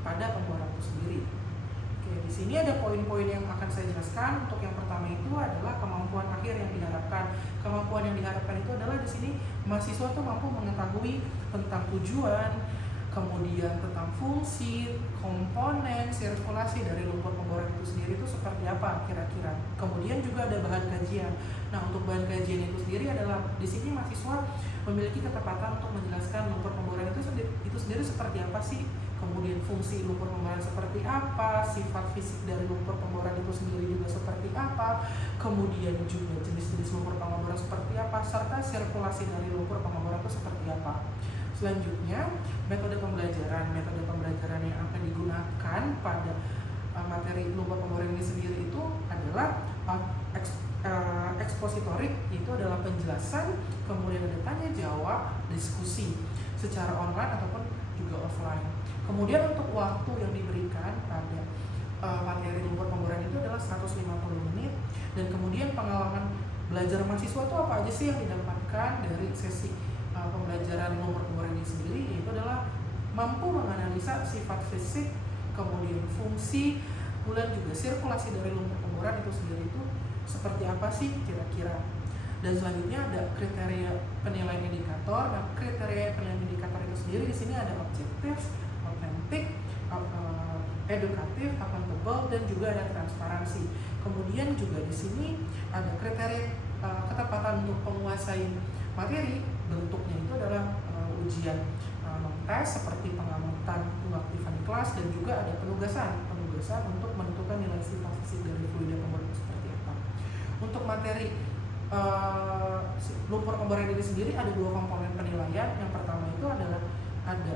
pada pemboran itu sendiri. Oke, di sini ada poin-poin yang akan saya jelaskan. Untuk yang pertama itu adalah kemampuan akhir yang diharapkan. Kemampuan yang diharapkan itu adalah di sini mahasiswa tuh mampu mengetahui tentang tujuan, kemudian tentang fungsi, komponen, sirkulasi dari lumpur pemboran itu sendiri itu seperti apa kira-kira. Kemudian juga ada bahan kajian. Nah, untuk bahan kajian itu sendiri adalah di sini mahasiswa memiliki ketepatan untuk menjelaskan lumpur pemboran itu sendiri seperti apa sih. Kemudian fungsi lumpur pemboran seperti apa, sifat fisik dari lumpur pemboran itu sendiri juga seperti apa, kemudian juga jenis-jenis lumpur pemboran seperti apa, serta sirkulasi dari lumpur pemboran itu seperti apa. Selanjutnya, metode pembelajaran yang akan digunakan pada materi lumpur pemboran ini sendiri itu adalah ekspositorik, itu adalah penjelasan, kemudian ada tanya jawab, diskusi secara online ataupun juga offline. Kemudian untuk waktu yang diberikan pada materi lumpur pemboran itu adalah 150 menit. Dan kemudian pengalaman belajar mahasiswa itu apa aja sih yang didapatkan dari sesi pembelajaran lumpur pemboran ini sendiri, yaitu adalah mampu menganalisa sifat fisik, kemudian fungsi, kemudian juga sirkulasi dari lumpur pemboran itu sendiri itu seperti apa sih kira-kira. Dan selanjutnya ada kriteria penilaian indikator. Nah, kriteria penilaian indikator itu sendiri di sini ada objektif, otentik, edukatif, accountable, dan juga ada transparansi. Kemudian juga di sini ada kriteria ketepatan untuk penguasai materi. Bentuknya itu adalah ujian tes seperti pengamatan pengaktifan kelas, dan juga ada penugasan untuk menentukan nilai sifat fisik dari fluida pemboran seperti apa. Untuk materi lumpur pemboran ini sendiri ada 2 komponen penilaian. Yang pertama itu adalah ada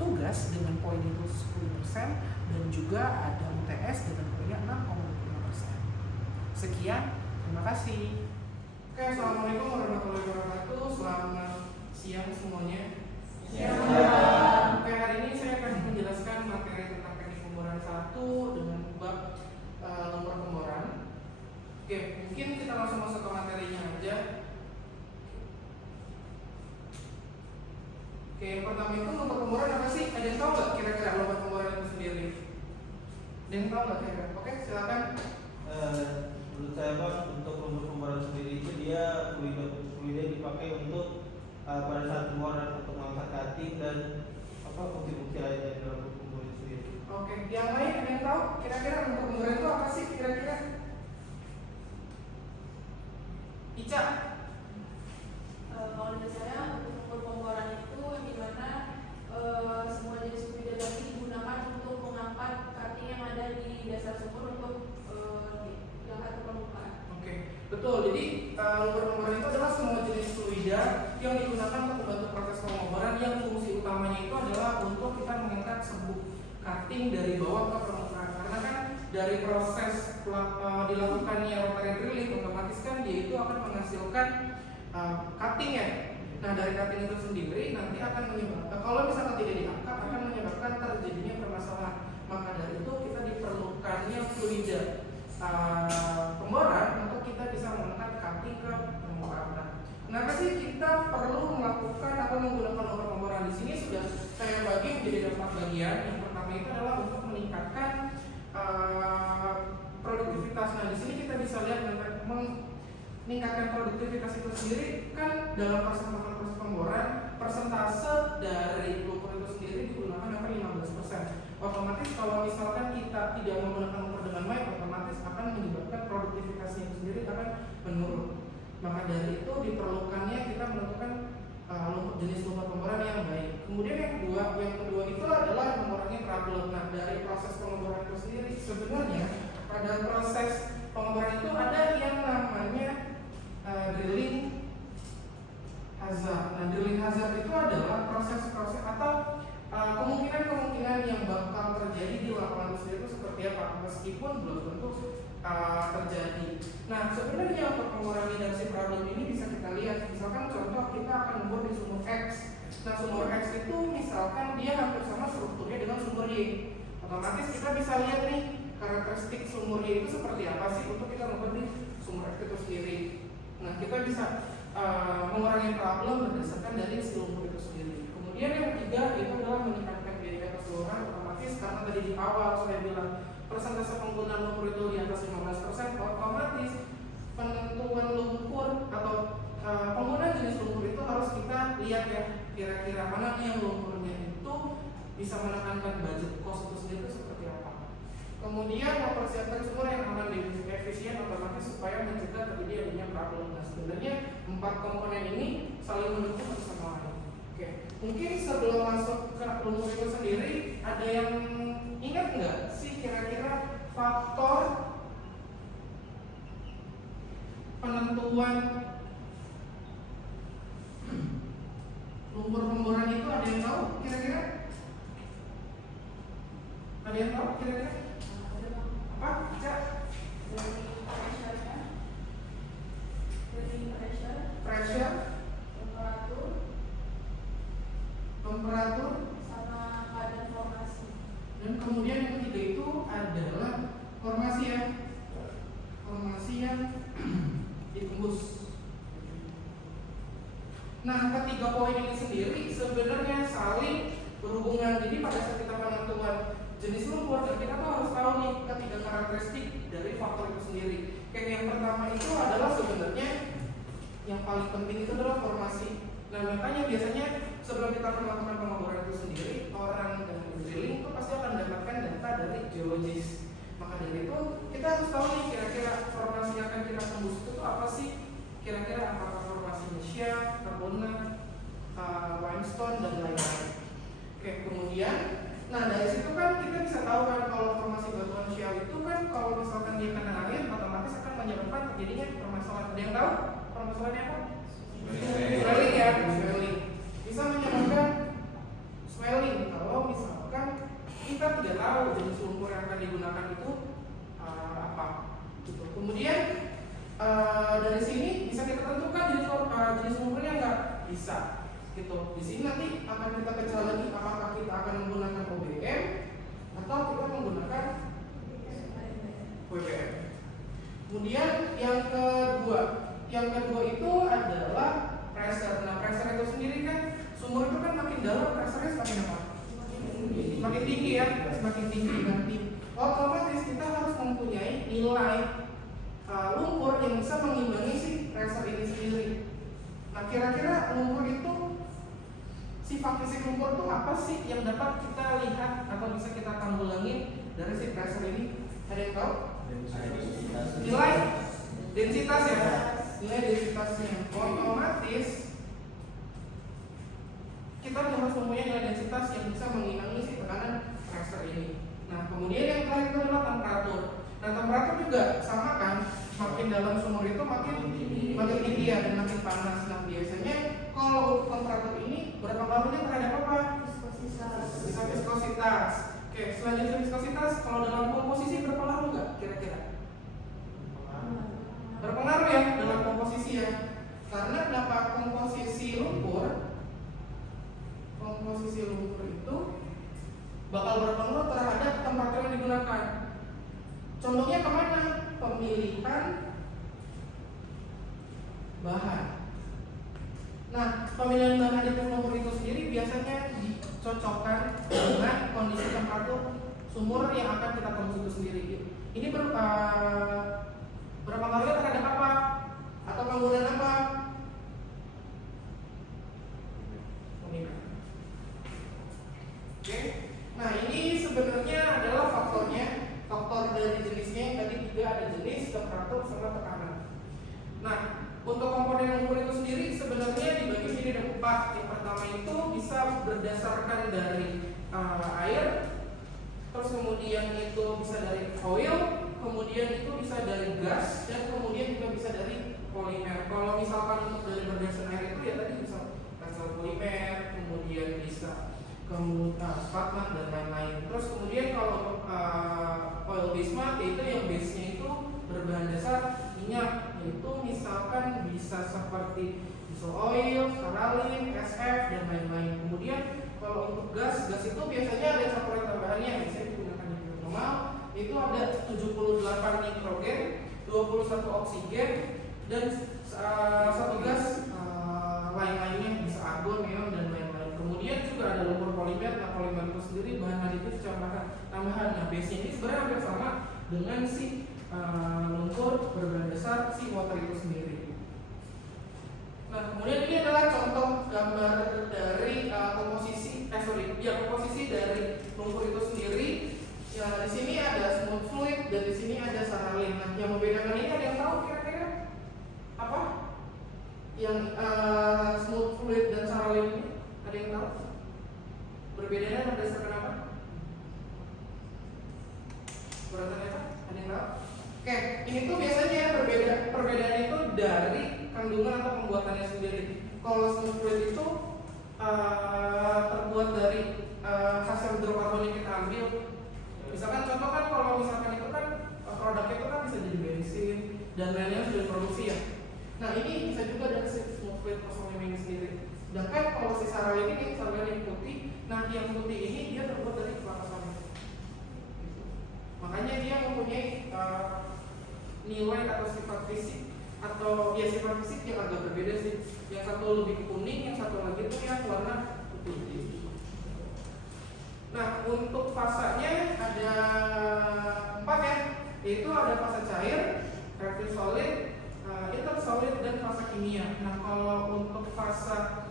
tugas dengan poin itu 10%, dan juga ada UTS dengan poinnya 6,25%. Sekian, terima kasih. Oke, assalamualaikum warahmatullahi wabarakatuh. Selamat siang semuanya. Oke, hari ini saya akan menjelaskan materi tentang teknik pemboran 1 dengan bab lumpur pemboran. Oke, mungkin kita langsung masuk ke materinya aja. Oke, yang pertama itu lumpur pemboran apa sih? Ada yang tahu nggak kira-kira lumpur pemboran itu sendiri? Ada yang tahu nggak kira-kira? Oke, silakan. Menurut saya Bang, untuk lumpur pemboran sendiri itu dia fluida dipakai untuk pada saat pemboran untuk mengangkat cutting dan fungsi-fungsi lainnya dalam lumpur pemboran sendiri. Oke, yang lain ada yang tahu kira-kira lumpur pemboran itu apa sih kira-kira? Ica? Kalau menurut saya untuk lumpur pemboran itu dimana semua jenis fluida tadi digunakan untuk mengangkat cutting yang ada di dasar sumur untuk diangkat ke permukaan. Oke, betul. Jadi lumpur pemboran itu adalah semua jenis fluida yang digunakan untuk membantu proses pemboran, yang fungsi utamanya itu adalah untuk kita mengangkat sebuah cutting dari bawah ke permukaan. Karena kan dari proses dilakukannya rotary drilling, otomatis kan dia itu akan menghasilkan cutting ya. Nah, dari cutting itu sendiri nanti akan menyebabkan, kalau misalkan tidak diangkat, akan menyebabkan terjadinya permasalahan. Maka dari itu kita diperlukannya fluida pemboran untuk kita bisa mengangkat cutting ke permukaan. Nah, kenapa sih kita perlu melakukan atau menggunakan lumpur pemboran? Di sini sudah saya bagi menjadi 4 bagian. Yang pertama itu adalah untuk meningkatkan produktivitas. Nah, di sini kita bisa lihat meningkatkan produktivitas itu sendiri kan dalam proses pemboran, persentase dari lumpur itu sendiri digunakan apa 15%. Otomatis kalau misalkan kita tidak menggunakan lumpur dengan baik, otomatis akan menyebabkan produktivitasnya itu sendiri akan menurun. Maka dari itu diperlukannya kita menentukan jenis lumpur pemboran yang baik. Kemudian yang kedua itu adalah mengurangi problem. Nah, dari proses pengeboran itu sendiri sebenarnya pada proses pengeboran itu ada yang namanya drilling hazard. Nah, drilling hazard itu adalah proses-proses atau kemungkinan-kemungkinan yang bakal terjadi di lapangan itu sendiri itu seperti apa, meskipun belum tentu terjadi. Nah, sebenarnya untuk mengurangi problem ini bisa kita lihat. Misalkan contoh kita akan membor di sumur X. Nah, sumur X itu misalkan dia hampir sama strukturnya dengan sumur Y. Otomatis kita bisa lihat nih karakteristik sumur Y itu seperti apa sih untuk kita membor di sumur X itu sendiri. Nah, kita bisa mengurangi problem berdasarkan dari si lumpur itu sendiri. Kemudian yang ketiga itu adalah meningkatkan biaya keseluruhan. Otomatis awal saya bilang persentase penggunaan lumpur itu di atas 15%, otomatis penentuan lumpur atau penggunaan jenis lumpur itu harus kita lihat ya, kira-kira mana yang lumpurnya itu bisa menekankan budget cost itu sendiri seperti apa. Kemudian mempersiapkan sumur yang aman dan efisien otomatis supaya mencegah terjadi adanya problem. Nah sebenarnya 4 komponen ini saling mendukung satu sama lain. Oke, mungkin sebelum masuk ke lumpur itu sendiri, ada yang ingat nggak sih kira-kira faktor penentuan lumpur pemboran itu, ada yang tahu kira-kira? Ada yang tahu kira-kira? Apa? Cak? Pressure, temperatur, sama keadaan formasi. dan kemudian yang ketiga itu adalah formasi yang ditembus. Nah, ketiga poin ini sendiri sebenarnya saling berhubungan. Jadi pada saat kita penentuan jenis lumpur, kita tuh harus tahu nih ketiga karakteristik dari faktor itu sendiri. Kayak yang pertama itu adalah sebenarnya yang paling penting itu adalah formasi. Nah, makanya biasanya sebelum kita melakukan pengeboran itu sendiri, orang dan drilling itu pasti akan mendapatkan data dari geologis. Maka dari itu kita harus tahu nih kira-kira formasi yang akan kita tembus itu tuh apa sih? Kira-kira apakah formasinya shale, karbonat, limestone dan lain-lain. Oke, kemudian, nah dari situ kan kita bisa tahu kan kalau formasi batuan shale itu kan kalau misalkan dia kena air, otomatis akan menyebabkan terjadinya permasalahan. Ada yang tahu permasalahannya apa? Swelling ya, swelling. Bisa menyebabkan swelling kalau misalkan kita tidak tahu jenis lumpur yang akan digunakan itu apa. Gitu. Kemudian dari sini bisa kita tentukan jenis lumpurnya nggak bisa. Gitu. Di sini nanti akan kita kecil lagi apakah kita akan menggunakan OBM atau kita menggunakan WPM. Kemudian yang kedua itu adalah pressure. Nah, pressure itu sendiri kan sumur itu kan makin dalam, pressure-nya semakin apa? Semakin tinggi ya, semakin tinggi nanti. Otomatis kita harus mempunyai nilai lumpur yang bisa mengimbangi si pressure ini sendiri. Nah, kira-kira lumpur itu sifat fisik lumpur itu apa sih yang dapat kita lihat atau bisa kita tanggulangi dari si pressure ini? Ada yang tahu? Nilai densitas ya, nilai densitasnya. Otomatis kita harus mempunyai nilai densitas yang bisa mengimbangi si tekanan pressure ini. Nah, kemudian yang terakhir itu adalah temperatur. Nah, temperatur juga sama kan, makin dalam sumur itu makin tinggi ya dan makin panas. Nah, biasanya kalau untuk temperatur ini berpengaruhnya terhadap apa? Viskositas. Oke, selanjutnya viskositas kalau dalam komposisi berpengaruh nggak kira-kira? Berpengaruh ya dalam komposisi ya. Karena dapat komposisi lumpur itu bakal berpengaruh terhadap temperatur yang digunakan. Contohnya kemana? Pemilihan bahan. Nah, pemilihan bahan di lumpur itu sendiri biasanya dicocokkan dengan kondisi temperatur sumur yang akan kita tembus itu sendiri. Ini berpengaruh terhadap apa? Atau penggunaan apa? Oke. Nah, ini sebenarnya adalah faktornya, faktor dari jenisnya yang tadi juga ada jenis, temperatur, sama tekanan. Nah, untuk komponen lumpur itu sendiri sebenarnya dibagi menjadi ada 4. Yang pertama itu bisa berdasarkan dari air, terus kemudian itu bisa dari oil, kemudian itu bisa dari gas, dan kemudian juga bisa dari polimer. Kalau misalkan untuk dari berdasarkan air itu ya tadi bisa asal polimer, kemudian bisa spatman dan lain-lain. Terus kemudian kalau oil basement yaitu yang base-nya itu berbahan dasar minyak, yaitu misalkan bisa seperti diesel oil, steralin, SF dan lain-lain. Kemudian kalau untuk gas itu biasanya ada campuran tambahannya yang biasanya digunakan di normal, itu ada 78 nitrogen, 21 oksigen dan satu gas lain-lainnya bisa argon, neon dan lain-lain. Kemudian juga ada lumpur polimer. Nah, polimer itu itu sendiri bahan aditif tambahan. Nah, base-nya ini sebenarnya hampir sama dengan si lumpur berbahan dasar si water itu sendiri. Nah, kemudian ini adalah contoh gambar dari komposisi dari lumpur itu sendiri. Ya, di sini ada smooth fluid dan di sini ada saralin. Nah, yang membedakan ini ada yang tahu kira-kira apa? Yang smooth fluid dan saralin ini ada yang tahu? Berbedanya berdasarkan apa? Berdasarkan apa? Ada yang tahu? Oke, ini tuh biasanya perbedaan itu dari kandungan atau pembuatannya sendiri. Kalau smooth fluid itu terbuat dari hasil hidrokarbon yang kita ambil. Misalkan contoh kan kalau misalkan itu kan produknya itu kan bisa jadi bensin dan lain-lain sudah diproduksi ya. Nah, ini bisa juga dari smooth fluid petroleum ini sendiri. Sedangkan kalau si saralin yang putih, nah yang putih ini dia terbuat dari kelapa sawit. Makanya dia mempunyai nilai atau sifat fisik sifat fisik yang agak berbeda sih. Yang satu lebih kuning, yang satu lagi itu yang warna putih. Nah, untuk fasanya ada 4 ya, yaitu ada fase cair, reaktif solid, intersolid, dan fase kimia. Nah, kalau untuk fase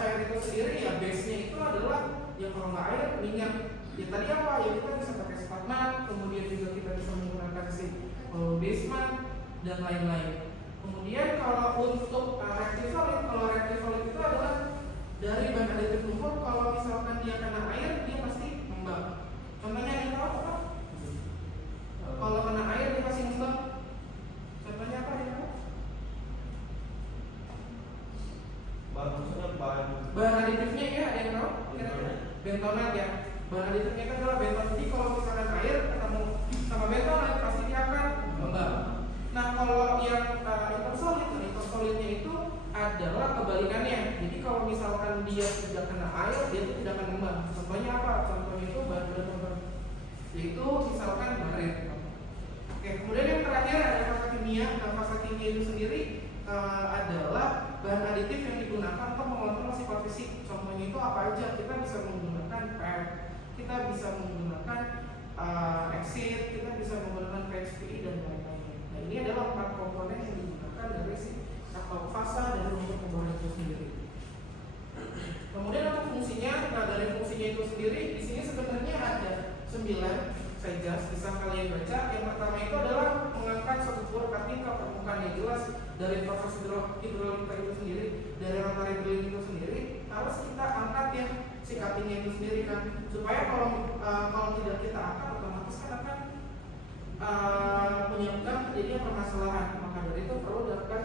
cair itu sendiri ya base-nya itu adalah yang kalau nggak air minyak. Ya tadi apa? Ya kita bisa pakai spatman, kemudian juga kita bisa menggunakan si basement dan lain-lain. Kemudian kalau untuk reaktif solid itu adalah dari bahan aditif lumpur. Kalau misalkan dia kena air, dia pasti ngembang. Contohnya yang tahu apa? Kalau kena air dia pasti ngembang. Contohnya apa ya? Bahan aditifnya ya, ada yang tahu? Bentonat ya. Bahan aditifnya itu adalah bentonat. Jadi kalau misalkan air ketemu sama bentonat pasti dia akan ngembang. Nah, kalau yang intersolidnya itu adalah kebalikannya. Jadi kalau misalkan dia tidak kena air, dia tidak akan ngembang. Contohnya apa? Contohnya itu bahan bentonat, yaitu misalkan barit. Oke, kemudian yang terakhir ada fase kimia. Nah, fase kimia itu sendiri adalah bahan aditif yang digunakan untuk mengontrol sifat fisik. Contohnya itu apa aja? Kita bisa menggunakan PET, kita bisa menggunakan exit, kita bisa menggunakan PHPI dan lain-lain. Nah, ini adalah 4 komponen yang digunakan dari atau fase dari lumpur pemboran itu sendiri. Kemudian untuk fungsinya, dari fungsinya itu sendiri di sini sebenarnya ada 9 saja, bisa kalian baca. Yang pertama itu adalah mengangkat suatu buah cutting ke permukaan yang jelas dari proses hidrolika itu sendiri, dari rotary drilling itu sendiri harus kita angkat ya si cuttingnya itu sendiri kan, supaya kalau tidak kita angkat otomatis kan akan menyebabkan terjadinya permasalahan. Maka dari itu perlu dilakukan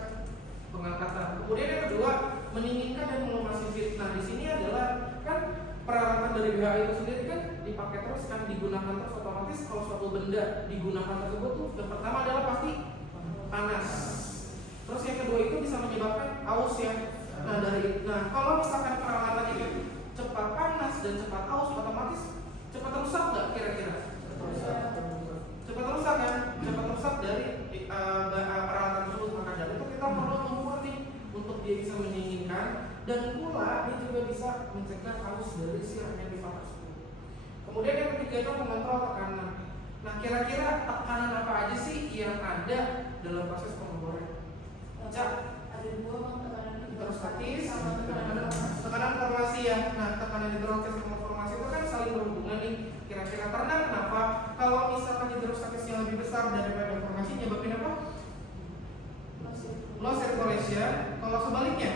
pengangkatan. Kemudian yang kedua, meninggikan dan melumasi feed. Nah, di sini adalah kan peralatan dari BHA itu sendiri kan dipakai terus kan, digunakan terus, otomatis kalau suatu benda digunakan tersebut tuh yang pertama adalah pasti panas. Terus yang kedua itu bisa menyebabkan aus ya. Nah, kalau misalkan peralatan itu cepat panas dan cepat aus, otomatis cepat rusak nggak kira-kira? Cepat rusak kan? Cepat rusak dari peralatan tersebut. Maka dari itu kita perlu mengukur nih untuk dia bisa mendinginkan, dan pula dia juga bisa mencegah aus dari si reaktif tersebut. Kemudian yang ketiga itu mengontrol tekanan. Nah, kira-kira tekanan apa aja sih yang ada dalam proses pengeboran? Ada 2 tekanan hidrostatis sama tekanan formasi ya. Nah, tekanan hidrostatis sama formasi itu kan saling berhubungan nih. Kira-kira karena kenapa? Kalau misalkan hidrostatisnya lebih besar daripada formasi, nyebabin apa? Low circulation. Kalau sebaliknya,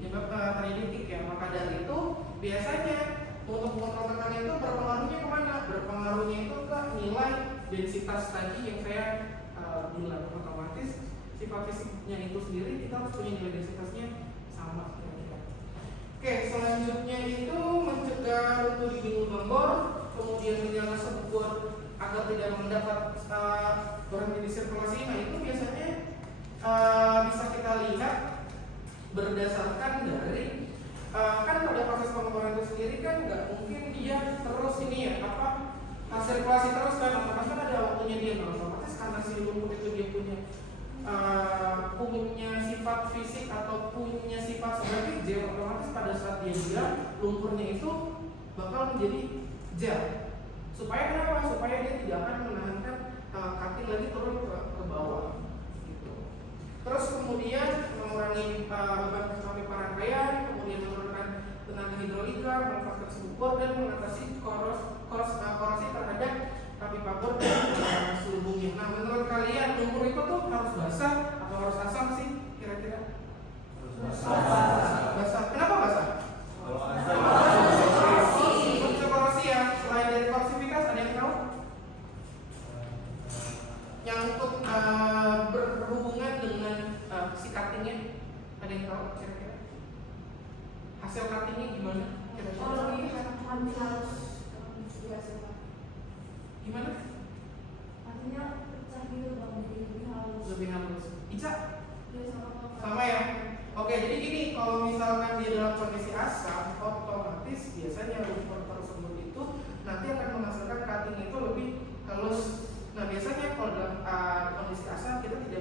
nyebab terjadi kick ya. Maka dari itu biasanya untuk mengontrol tekanan itu berpengaruhnya kemana? Berpengaruhnya itu ke nilai densitas tadi yang saya bilang. Otomatis sifat fisiknya itu sendiri kita harus punya nilai densitasnya sama kira-kira. Oke, selanjutnya itu mencegah runtuh di bingung gambor, kemudian menjaga sebuah agar tidak mendapat berhenti di sirkulasi. Nah, itu biasanya bisa kita lihat berdasarkan dari kan pada proses pengeboran itu sendiri kan nggak mungkin dia terus ini ya sirkulasi terus kan, otomatis kan ada waktunya dia otomatis karena si lumpur itu dia punya sifat fisik atau punya sifat sebagai gel, otomatis pada saat dia diam lumpurnya itu bakal menjadi gel. Supaya kenapa? Supaya dia tidak akan menahankan cutting lagi turun ke bawah. Gitu. Terus kemudian mengurangi beban sampai parangkaian, kemudian menurunkan tenaga hidrolika, melepaskan subur dan mengatasi korosi terhadap kapi pabor dan selubungnya. Nah, menurut kalian lumpur itu tuh harus basah atau harus asam sih kira-kira? Basah. Kenapa basah? Kalau Untuk korosi ya, selain dari korosivitas ada yang tahu? Yang untuk berhubungan dengan si cuttingnya ada yang tahu kira-kira? Hasil cuttingnya gimana? Oh, lebih harus biasa. Gimana? Artinya pecah gitu dong, jadi lebih halus. Lebih halus. Ica? Ya sama. Sama ya? Oke, jadi gini, kalau misalkan dia dalam kondisi asam, otomatis biasanya lumpur tersebut itu nanti akan menghasilkan cutting itu lebih halus. Nah, biasanya kalau dalam kondisi asam kita tidak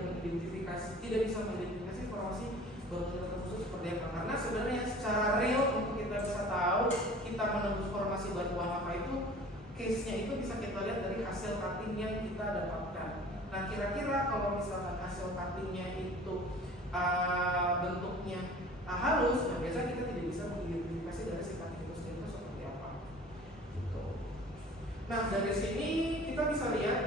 bisa mengidentifikasi formasi baru tersebut seperti apa. Karena sebenarnya secara real untuk kita bisa tahu kita menembus formasi batuan apa itu, case-nya itu bisa kita lihat dari hasil cutting yang kita dapatkan. Nah, kira-kira kalau misalkan hasil cuttingnya itu bentuknya halus, nah biasanya kita tidak bisa mengidentifikasi dari si cutting itu sendiri itu seperti apa. Gitu. Nah, dari sini kita bisa lihat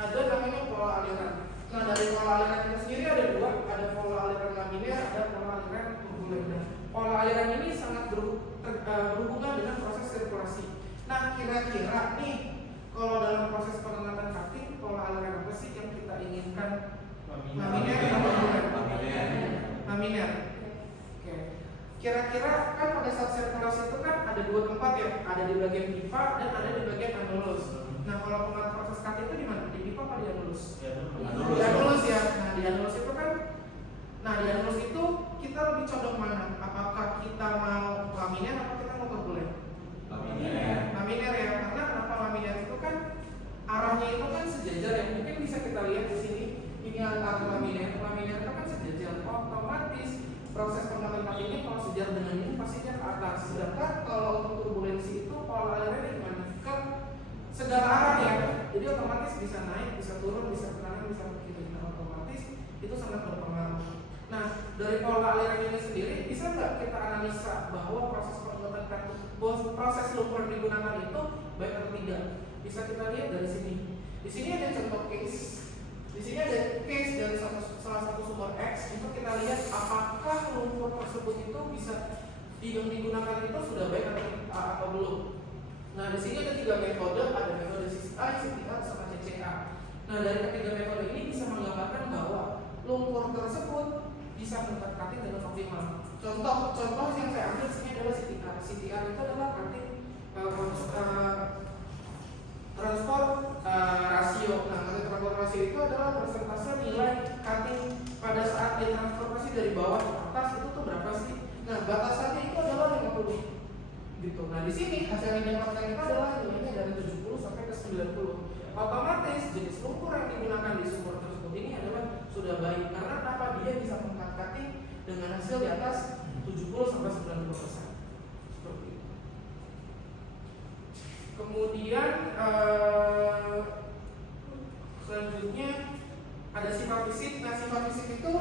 ada namanya pola aliran. Nah, dari pola aliran itu sendiri ada dua, ada pola aliran laminar, ada pola aliran turbulen. Pola aliran ini sangat berhubungan dengan proses sirkulasi. Nah, kira-kira nih kalau dalam proses pengangkatan cutting, pola aliran apa sih yang kita inginkan? Laminar atau turbulen? Laminar. Oke. Kira-kira kan pada saat sirkulasi itu kan ada dua tempat ya, ada di bagian pipa dan ada di bagian anulus. Nah, kalau pengatur proses cutting itu di mana? Di pipa apa di anulus? Di anulus ya. Nah, di anulus itu kan, di anulus itu kita lebih condong mana? Apakah kita mau laminar atau kita mau turbulen? Laminar ya. Karena kenapa laminar itu kan arahnya itu kan sejajar ya. Mungkin bisa kita lihat di sini. Ini arah laminar. Laminar itu kan sejajar. Otomatis proses pengangkatan cuttingnya kalau sejajar dengan ini pastinya ke atas. Sedangkan kalau untuk turbulensi itu pola alirannya gimana? Ke segala arah ya. Jadi otomatis bisa naik, bisa turun, bisa ke kanan, bisa ke kiri. Nah, otomatis itu sangat berpengaruh. Nah, dari pola aliran ini sendiri bisa nggak kita analisa bahwa proses pengangkatan proses lumpur yang digunakan itu baik atau tidak? Bisa kita lihat dari sini. Di sini ada contoh case. Di sini ada case dari salah satu sumber X. Itu kita lihat apakah lumpur tersebut itu bisa digunakan itu sudah baik atau belum. Nah, di sini ada 3 metode, ada metode CCA, CTA, sama CCA. Nah, dari ketiga metode ini bisa menggambarkan bahwa lumpur tersebut bisa mendapat cutting dengan optimal. Contoh yang saya ambil di sini adalah CTA. CTA itu adalah cutting transport rasio. Nah, cutting transport rasio itu adalah persentase nilai cutting pada saat ditransportasi dari bawah ke atas itu tuh berapa sih? Nah, batasannya itu adalah 50 gitu. Nah, di sini hasil yang didapatkan itu adalah nilainya dari 70 sampai ke 90. Otomatis jenis lumpur yang digunakan di sumur tersebut ini adalah sudah baik karena apa? Dia bisa mengcutting dengan hasil di atas 70 sampai 90%. Seperti itu. Kemudian selanjutnya ada sifat fisik. Nah, sifat fisik itu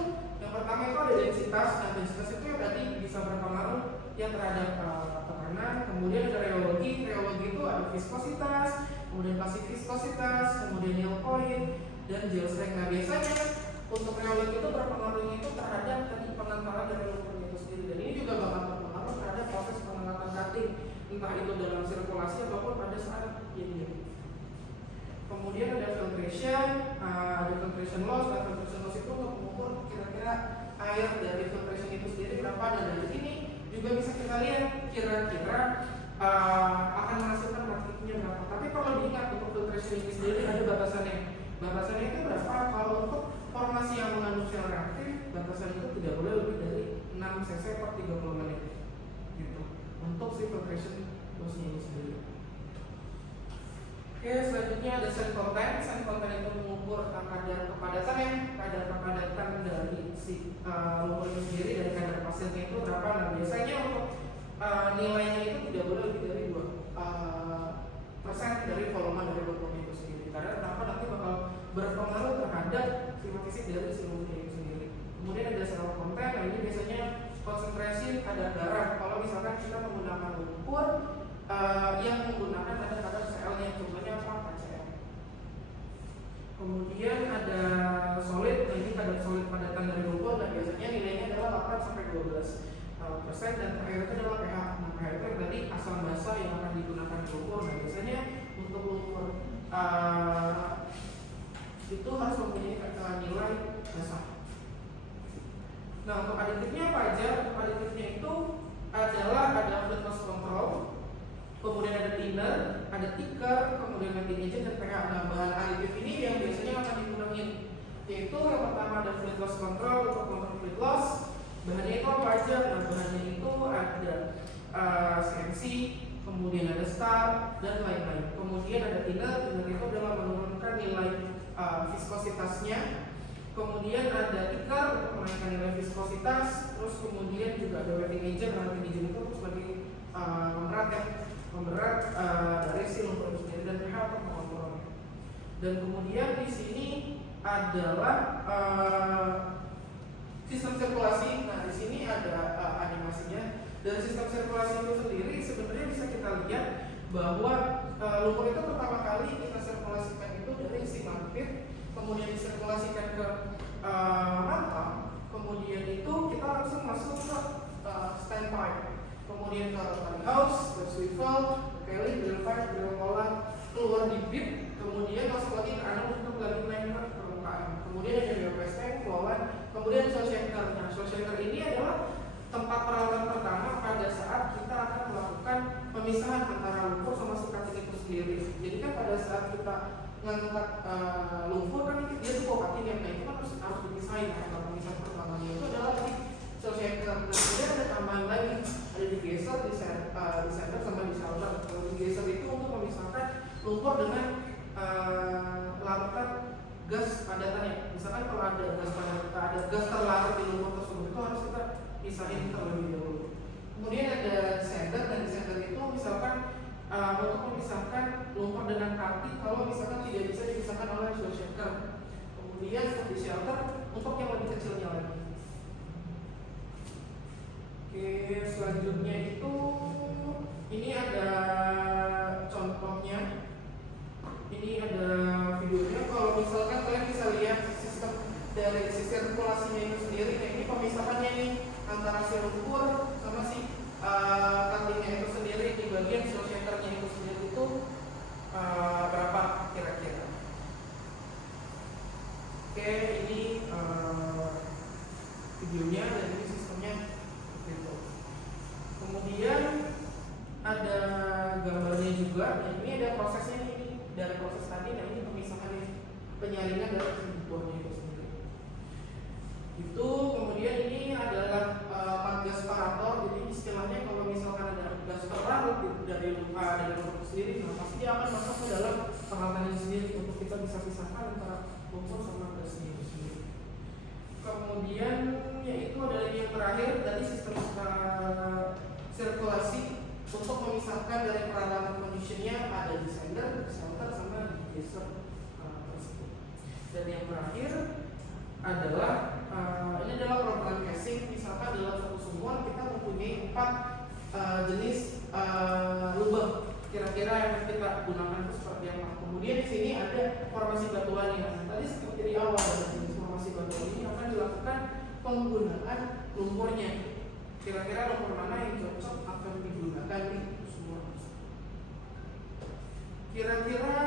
yang pertama itu ada densitas. Nah, densitas itu yang tadi bisa berpengaruh yang terhadap tekanan. Kemudian ada reologi. Reologi itu ada viskositas, kemudian pasif viskositas, kemudian yield point dan gel strength. Nah, biasanya untuk reologi itu berpengaruhnya itu terhadap tadi pengantaran dari lumpur itu sendiri, dan ini juga bakal berpengaruh terhadap proses pengangkatan cutting, entah itu dalam sirkulasi ataupun pada saat ini. Kemudian ada filtration loss. Nah, filtration loss itu untuk mengukur kira-kira air dari filtration itu sendiri berapa. Dan dari sini juga bisa kita lihat kira-kira akan menghasilkan marketnya berapa. Tapi perlu diingat untuk filtration ini sendiri ada batasannya. Batasannya itu berapa? Kalau untuk formasi yang mengandung sel reaktif, batasan itu tidak boleh lebih dari 6 cc per 30 menit gitu untuk si filtration loss-nya ini sendiri. Oke, selanjutnya ada sand content. Sand content itu mengukur kadar kepadatan dari si lumpur itu sendiri, dari kadar pasirnya itu berapa. Nah, biasanya untuk nilainya itu tidak boleh lebih dari 2. yang menggunakan kadar Cl-nya, contohnya apa? KCl. Kemudian ada solid, nah ini kadar solid padatan dari lumpur, dan biasanya nilainya adalah 8 sampai 12 persen, dan terakhir itu adalah pH. Nah, pH itu tadi asam basa yang akan digunakan di lumpur. Nah, biasanya untuk lumpur itu harus mempunyai nilai basa. Nah, untuk aditifnya apa aja? Untuk aditifnya itu adalah ada fluid loss control, kemudian ada thinner, ada thicker, kemudian matching agent, dan pH. Nah, bahan aditif ini yang biasanya akan digunakan yaitu yang pertama ada fluid loss control untuk kontrol fluid loss. Bahannya itu apa aja? Nah, bahannya itu ada CNC, kemudian ada star, dan lain-lain. Kemudian ada thinner, thinner itu adalah menurunkan nilai viskositasnya. Kemudian ada thicker untuk menaikkan nilai viskositas. Terus kemudian juga ada wetting agent. Wetting agent itu sebagai pemberat dari si lumpur itu sendiri, dan pH untuk mengontrolnya. Dan kemudian di sini adalah sistem sirkulasi. Nah, di sini ada animasinya. Dari sistem sirkulasi itu sendiri sebenarnya bisa kita lihat bahwa lumpur itu pertama kali kita sirkulasikan itu dari simampir, kemudian disirkulasikan ke rantang, kemudian itu kita langsung masuk ke standpipe, kemudian ke tali house, ke swivel, ke kelly, drill pipe, drill collar, keluar di bit, kemudian masuk lagi ke anode untuk lagi naik ke permukaan. Kemudian ada DPS tank, flowline, kemudian show shaker. Nah, show shaker ini adalah tempat peralatan pertama pada saat kita akan melakukan pemisahan antara lumpur sama si cutting itu sendiri. Jadi kan pada saat kita ngangkat lumpur kan dia tuh bawa cutting yang itu kan harus dipisahin. Nah, pemisahan pertamanya itu adalah di show shaker. Dan kemudian ada tambahan lagi, ada di geyser, di center sama di shelter. Kalau di geyser itu untuk memisahkan lumpur dengan larutan gas padatannya. Misalkan kalau ada gas padatan, ada gas terlarut di lumpur tersebut, itu harus kita pisahin terlebih dahulu. Kemudian ada sender, dan di sender itu misalkan untuk memisahkan lumpur dengan kaki kalau misalkan tidak bisa dipisahkan oleh show shaker. Kemudian di shelter untuk yang lebih kecilnya lagi. Oke, selanjutnya itu ini ada contohnya. Ini ada videonya. Kalau misalkan kalian bisa lihat sistem dari sirkulasinya itu sendiri. Nah, ini pemisahannya nih antara si lumpur sama si cuttingnya itu sendiri di bagian show shakernya itu sendiri itu berapa kira-kira? Oke, ini videonya dan ini sistemnya seperti itu. Kemudian ada gambarnya juga. Nah, ini ada prosesnya nih, ini dari proses tadi. Nah, ini pemisahan penyaringan dari lumpurnya itu sendiri. Itu kemudian ini adalah gas parator. Jadi istilahnya kalau misalkan ada gas terlarut dari lumpur sendiri, nah pasti dia akan masuk ke dalam peralatan ini sendiri untuk kita bisa pisahkan antara lumpur sama gasnya itu sendiri. Kemudian yaitu adalah yang terakhir tadi sistem sirkulasi untuk memisahkan dari peralatan conditionnya ada di sender, di shelter, sama di geyser tersebut. Dan yang terakhir adalah ini adalah program casing. Misalkan dalam satu sumur kita mempunyai 4 jenis lubang. Kira-kira yang kita gunakan itu seperti apa? Kemudian di sini ada formasi batuannya. Tadi seperti di awal ada jenis formasi batuan ini akan dilakukan penggunaan lumpurnya. Kira-kira lumpur mana yang cocok akan digunakan di sumur? Kira-kira